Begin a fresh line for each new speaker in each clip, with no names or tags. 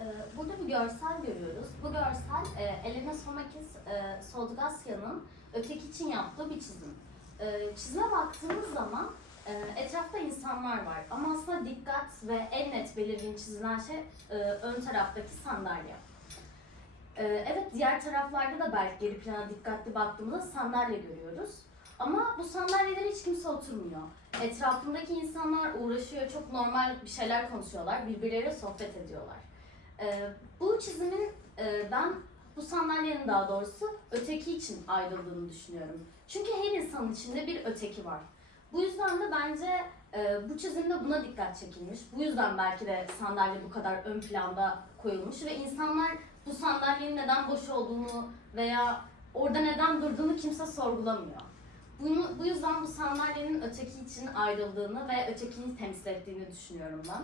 Ee, Burada bir görsel görüyoruz. Bu görsel e, Elena Somakis e, Solzgasya'nın Öteki için yaptığı bir çizim. E, çizime baktığımız zaman e, etrafta insanlar var ama aslında dikkat ve en net belirgin çizilen şey ön taraftaki sandalye. E, evet diğer taraflarda da belki geri plana dikkatli baktığımızda sandalye görüyoruz. Ama bu sandalyelere hiç kimse oturmuyor. Etrafındaki insanlar uğraşıyor, çok normal bir şeyler konuşuyorlar, birbirleriyle sohbet ediyorlar. Ee, bu çizimin e, ben bu sandalyenin daha doğrusu öteki için ayrıldığını düşünüyorum. Çünkü her insanın içinde bir öteki var. Bu yüzden de bence e, bu çizimde buna dikkat çekilmiş. Bu yüzden belki de sandalye bu kadar ön planda koyulmuş ve insanlar bu sandalyenin neden boş olduğunu veya orada neden durduğunu kimse sorgulamıyor. Bunu, bu yüzden bu sandalyenin öteki için ayrıldığını ve ötekini temsil ettiğini düşünüyorum ben.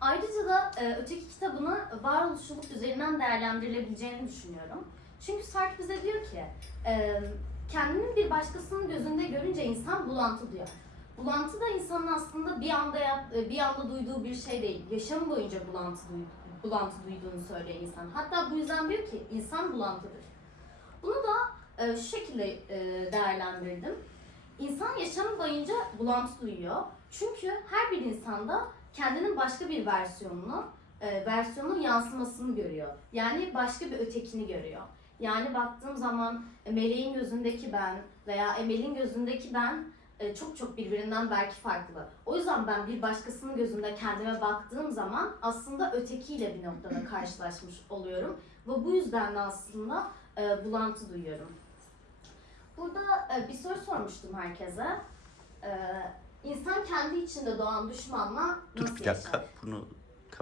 Ayrıca da e, öteki kitabını varoluşçuluk üzerinden değerlendirilebileceğini düşünüyorum. Çünkü Sartre bize diyor ki, e, kendinin bir başkasının gözünde görünce insan bulantı duyar. Bulantı da insanın aslında bir anda yap- e, bir anda duyduğu bir şey değil. Yaşam boyunca bulantı, bulantı duyduğunu söylüyor insan. Hatta bu yüzden diyor ki insan bulantıdır. Bunu da e, şu şekilde e, değerlendirdim. İnsan yaşamı boyunca bulantı duyuyor. Çünkü her bir insanda kendinin başka bir versiyonunu, e, versiyonun yansımasını görüyor. Yani başka bir ötekini görüyor. Yani baktığım zaman meleğin gözündeki ben veya Emel'in gözündeki ben e, çok çok birbirinden belki farklı. O yüzden ben bir başkasının gözünde kendime baktığım zaman aslında ötekiyle bir noktada karşılaşmış oluyorum. Ve bu yüzden de aslında e, bulantı duyuyorum. Burada e, bir soru sormuştum herkese. E, insan kendi içinde doğan düşmanla
Dur
nasıl
bir
yaşar?
dakika bunu